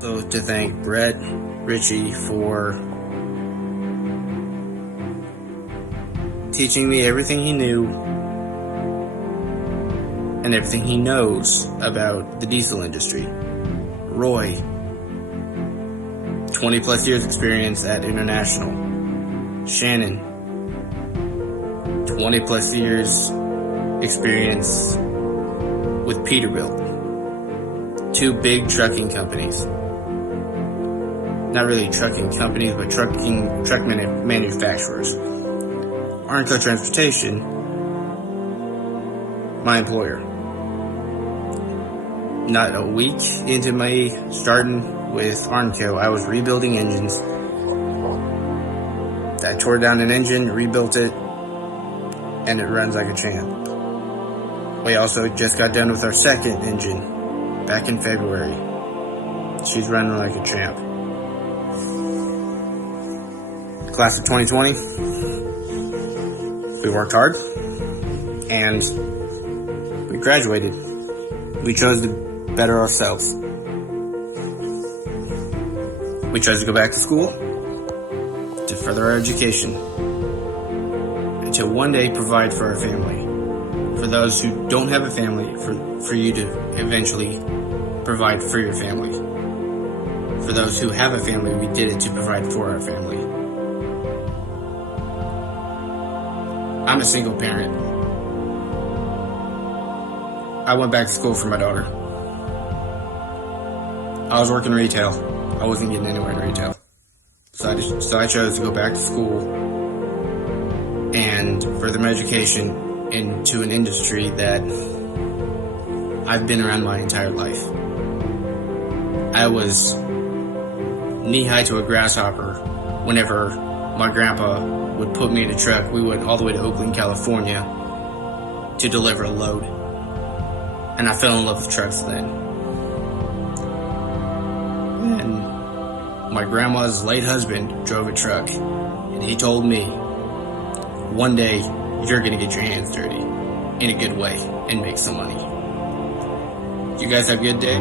So to thank Brett Ritchie for teaching me everything he knew and everything he knows about the diesel industry. Roy, 20 plus years experience at International. Shannon, 20 plus years experience with Peterbilt. Two big trucking companies. Not really trucking companies, but truck manufacturers. Arnco Transportation, my employer. Not a week into my starting with Arnco, I was rebuilding engines. I tore down an engine, rebuilt it, and it runs like a champ. We also just got done with our second engine back in February. She's running like a champ. Class of 2020, we worked hard, and we graduated. We chose to better ourselves. We chose to go back to school, to further our education, and to one day provide for our family. For those who don't have a family, for you to eventually provide for your family. For those who have a family, we did it to provide for our family. I'm a single parent. I went back to school for my daughter. I was working retail. I wasn't getting anywhere in retail. So I chose to go back to school and further my education into an industry that I've been around my entire life. I was knee-high to a grasshopper whenever my grandpa would put me in a truck. We went all the way to Oakland, California to deliver a load. And I fell in love with trucks then. And my grandma's late husband drove a truck, and he told me, one day you're gonna get your hands dirty in a good way and make some money. You guys have a good day.